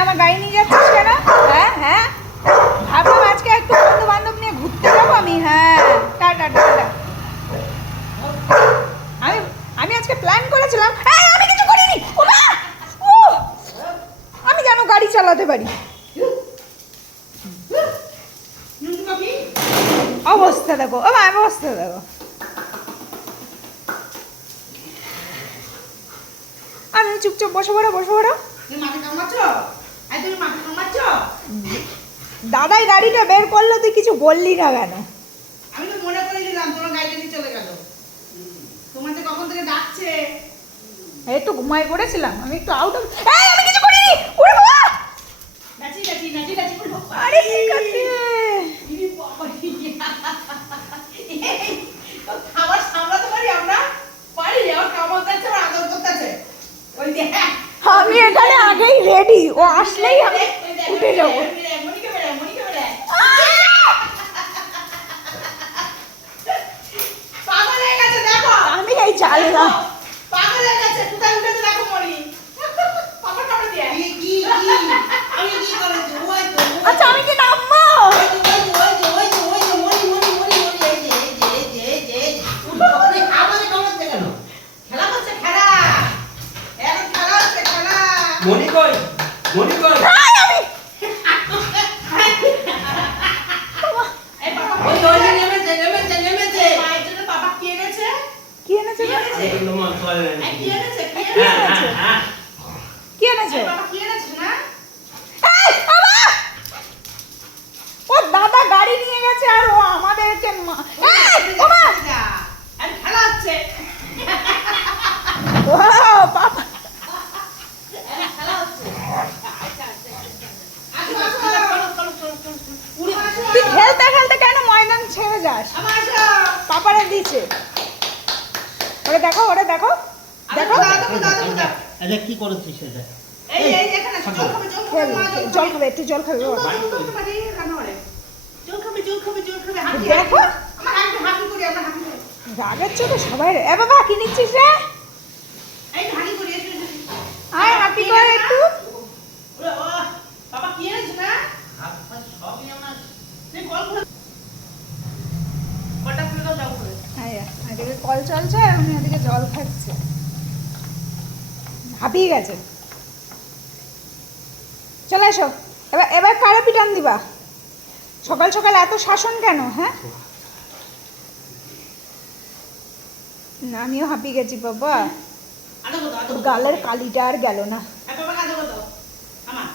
আমার গাড়ি নিয়ে যাচ্ছিস কেন? হ্যাঁ হ্যাঁ, ভাবলাম আজকে একটু বন্ধু বান্ধব নিয়ে ঘুরতে যাবো আমি। হ্যাঁ, টাটা টাটা। আমি আমি আজকে প্ল্যান করেছিলাম। আমি কিছু করিনি। আমি কেন গাড়ি চালাতে পারি? অবস্থা দেখো, অবস্থা দেখো। আমি চুপচাপ বসে পড়ো, বসে পড়ো। দাদাই গাড়িটা বের করলো, তুই কিছু বললি না কেন? আমি তো মনে করে দিলাম তোমার গাড়িটা নিয়ে চলে গেল। তোমাদের কখন থেকে ডাকছে। একটু ঘুমাই পড়েছিলাম আমি, একটু আউট অফ। আমি কিছু করিনি। ওরে বাবা, নাচি নাচি নাচি নাচি করে বাবা। আরে ঠিক আছে। ইরে বাবা, তো খাবার সামলাতে পারি আমরা? পারি। আমার কামড় কাছে আমার আদর করতেছে। ওই যে আমি এখানে আগেই রেডি, ও আসলেই আমি উঠে যাবো। মনিকা বেড়া, মনিকা বেড়া। পাগল হয়ে গেছে দেখো। আমি এই জানলাম। পাগল হয়ে গেছে, কোথায় উঠেছে দেখো মনি। পাপা কামড় দিয়ে। কি আমি কি করেছি? ওই তো আচ্ছা, আমি কি নামবো? মনি কই? মনি কই? কি এনেছে? এই লোমা চলে না। কি এনেছে? কি এনেছে? ও দাদা গাড়ি নিয়ে গেছে আর ও আমাদেরকে বাবা, তুই খেলতে খেলতে কেন ময়দান ছেড়ে যাস? পাপারা দিচ্ছে। ওরে দেখো, ওরে দেখো, দেখো। আরে কি করেছিস সেটা? জল খাবে, একটু জল খাবে। দেখো, রাগের চোখে সবাই। বাবা, কি নিচ্ছিস রে? আয় হাতি করে একটু। এদিকে কল চলছে, উনি ওদিকে জল খাচ্ছে। হাঁপিয়ে গেছে। চলে এসো। এবার এবার কারে পিটান দিবা? সকাল সকাল এত শাসন কেন? হ্যাঁ, না আমিও হাঁপিয়ে গেছি বাবা। গালের কালিটা আর গেল না। আমার